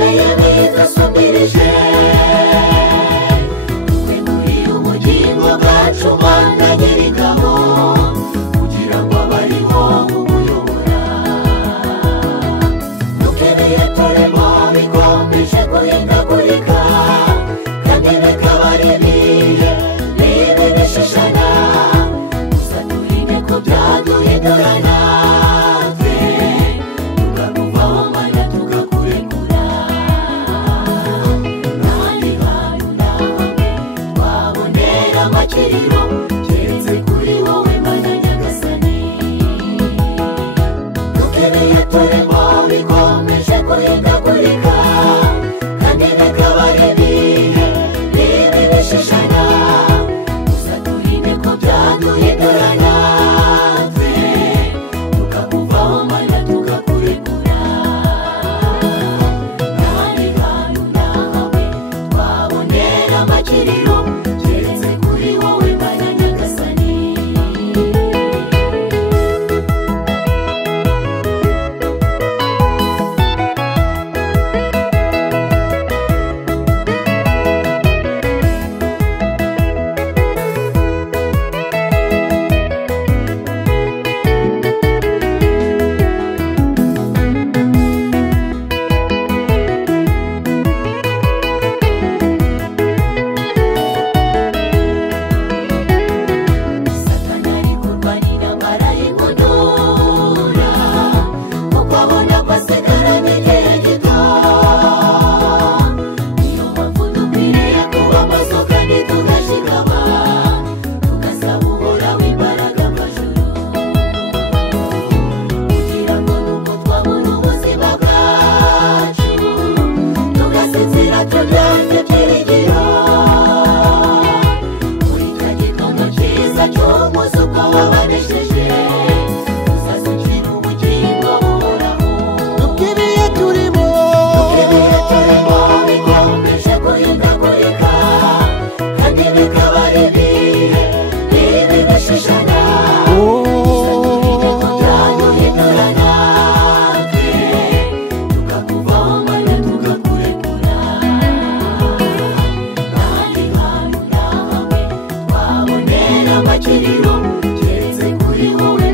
bikomeye bidasumbirije twe muri ubugingo bwacu Mana nyir'ingabo kugira ngo abariho umuyobora dukeneye turemo bikomeje guhindagurika kandi bikaba ari ibihe bibi bishishana gusa turinde ko byaduhindurana keretse kuri wowe Mana nyagasani dukeneye turemo bikomeje guhindagurika kandi bikaba ari ibihe bibi bishishana gusa turinde ko byaduhindurana twe tukakuvaho Mana tugakurekura n'ahandi hantu nahawe twabonera amakiriro keretse kuri wowe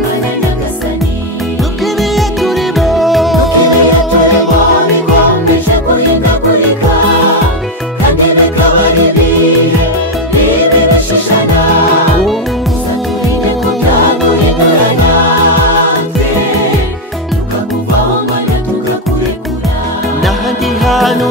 Mana nyagasani dukeneye turemo bikomeje guhindagurika kandi bikaba ari ibihe bibi bishishana gusa turinde ko byaduhindurana twe tukakuvaho Mana tugakurekura n'ahandi hantu